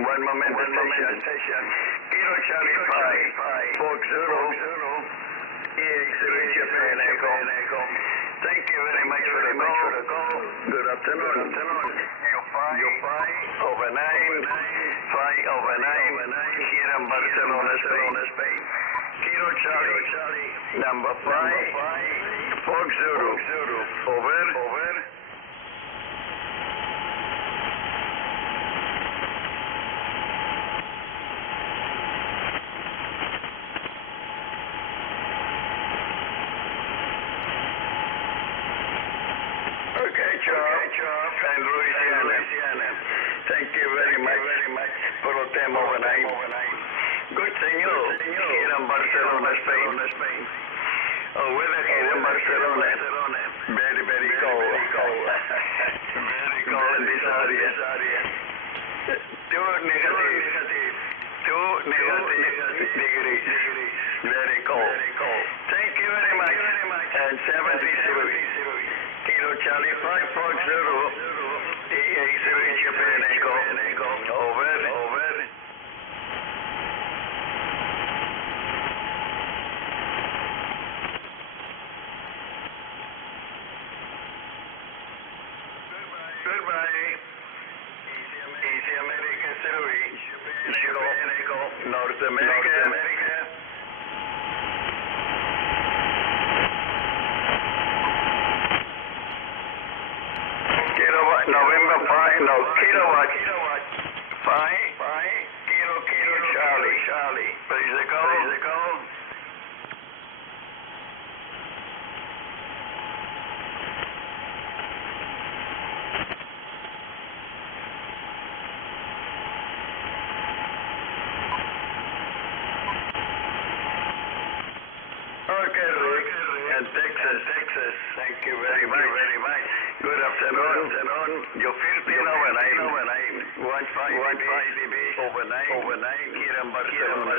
One moment, station. Kilo Charlie 5, Fox 0, EX Japan Echo. Thank you very much for the call. Good afternoon. Your 5 over 9, 5 over 9, here in Barcelona, Spain. Kilo Charlie, number 5, Fox 0, over. Okay, Job, and Louisiana. Thank you very much for the time overnight. Good señor, here in Barcelona, Spain. Weather here in Barcelona, very, very cold. Very cold in this area. 2 negative degrees. Very cold. Thank you very much. And 73. Kilo Charlie 5 Fox 0, EX Japan Echo. Over. Goodbye. Easy America 0, Japan Echo, North America. November 5, no, kilowatt 5, Kilo Charlie. Please go. Okay, Rick, and Texas. Thank you very much. Good afternoon. Your Filipino overnight. 15 dB overnight here in Barcelona,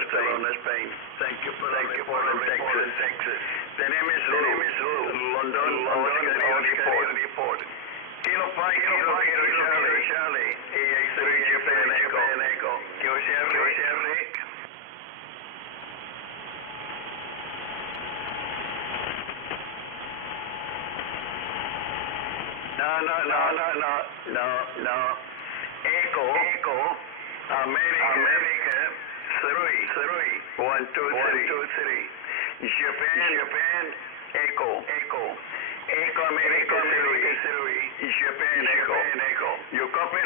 Spain. Thank you for Texas. The name is London Oscar report. Kilo 5, Kilo Charlie, EX Japan Echo. Cushcraft. No. Echo, America, 3, 1, 2, 3. Japan, Echo, America, 3, Japan, Echo. You copy?